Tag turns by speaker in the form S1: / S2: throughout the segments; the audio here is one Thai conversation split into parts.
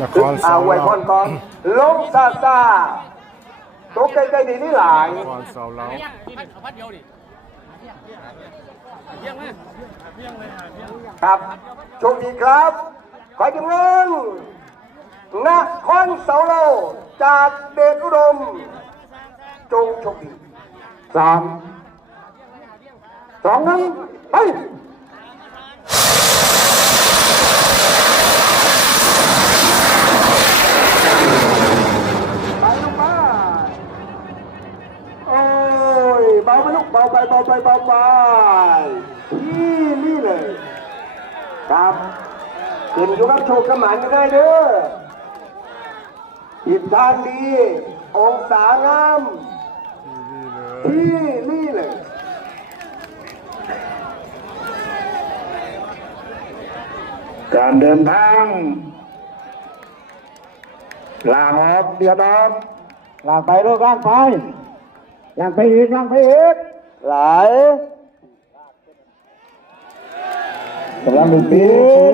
S1: นครเสา
S2: ไว้พรก่อนลงซาตัวใกล้ๆดีนี่หลาย
S1: นครเสาเรา
S2: ครับโชคดีครับขอจังเงินนครเสาเราจากเดชอุดมจงโชคดี3 2 1ไปเบาไปลูกเบาไปนี่เลยครับขึ้นอยู่กับโชคกระหมันก็ได้เด้อทิศทางดีองศางามที่นี่เลยการเดินทางลางออกเดียวดอกลางไปลูกลางไปอีกไหลกำลังดูปี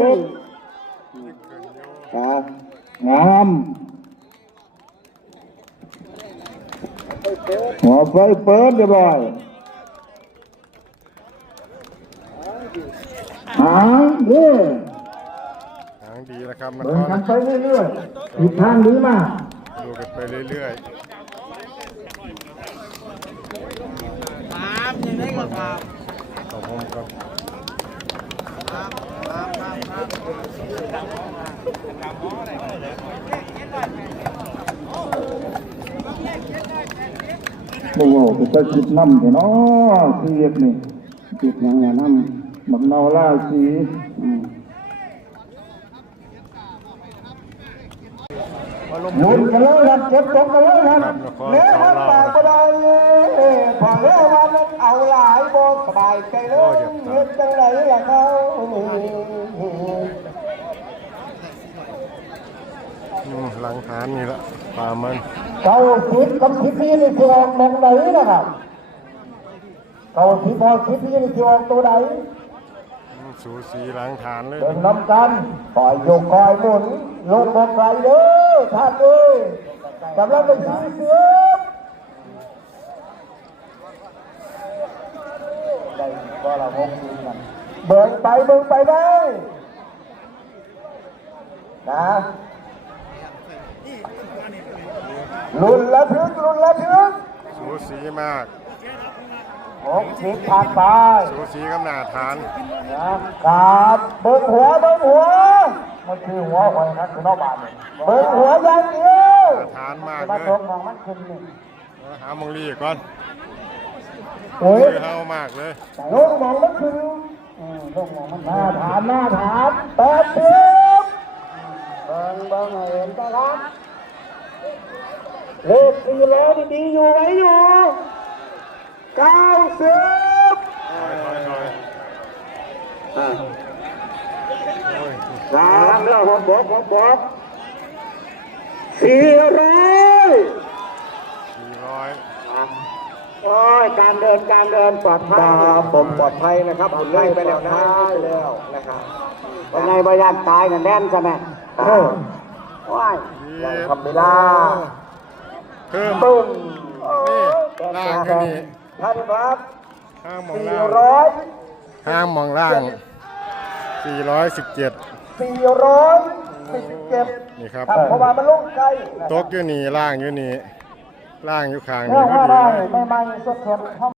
S2: ครับงามหัวไฟเปิดเรียบร้อยหาง
S1: ดีนะครับน
S2: เดิ
S1: คน ร
S2: ทางไปเรื่อยๆทิศทางดีมาก
S1: ดูกันไปเรื่อยๆขอบคุณครับ
S2: โอ้โหจะคิดน้ำเนาะเสียดนี่คิดยังไงน้ำบักเนาล่าสีหมุนกันเลยครับเก็บตกกันเลยครับเนื้อมันแตกไปได้พอเนื้อมันเอาหลายบสบายใจเลยเห็นจังไรล่ะเขา
S1: หลังฐานนี่ละป่ามัน
S2: เก่าคิดกับคิดนี่นี่คือออกมองไหนนะครับเก่าคิดพอคิดนี่คือออกตัวไหน
S1: สูสีหลังฐานเลย
S2: เดินน้ำกันปล่อยโยกคอยหมุนลงบอกไกลเด้อท่านเอ้ยกำลังไปยืนเสือบได้ก็ละงงจริงกันเบิ่งไปได้นะลุ้นละถึง
S1: สูสีมาก
S2: 60ผ่านไป
S1: สูสีกับหน้าฐาน
S2: นะครับเบิ่งหัวมันคือหัวหอยนะคือนอกบ้านเบิ่งหัวอย่างเดียว
S1: ฐานมากเลย
S2: มองมันขึ้นนี่
S1: หามองลีก่อน
S2: โอ้ย
S1: เฮามากเลย
S2: ลงมองมันขึ้นลงมองมันหน้าฐาน80เบิ่งเห็นนะครับเลข400ดีอยู่ไหมอยู่90แล้วผมบอก400โอ้ยการเดินปลอดภัยผมปลอดภัยนะครับผมไล่ไปแล้วนะครับเป็นไงบริยานตายกันแน่นใช่ไหมว้ายทำไม่ได้
S1: เพิ่มนี่ล่างกันนี่
S2: ท่านครับ
S1: ห้างมองล่าง417นี่ครับ
S2: เพราะว่ามันลงไกล
S1: ตกอยู่นี่ล่างอยู่นี่ล่างอยู่ข้าง
S2: นี่ไม่สด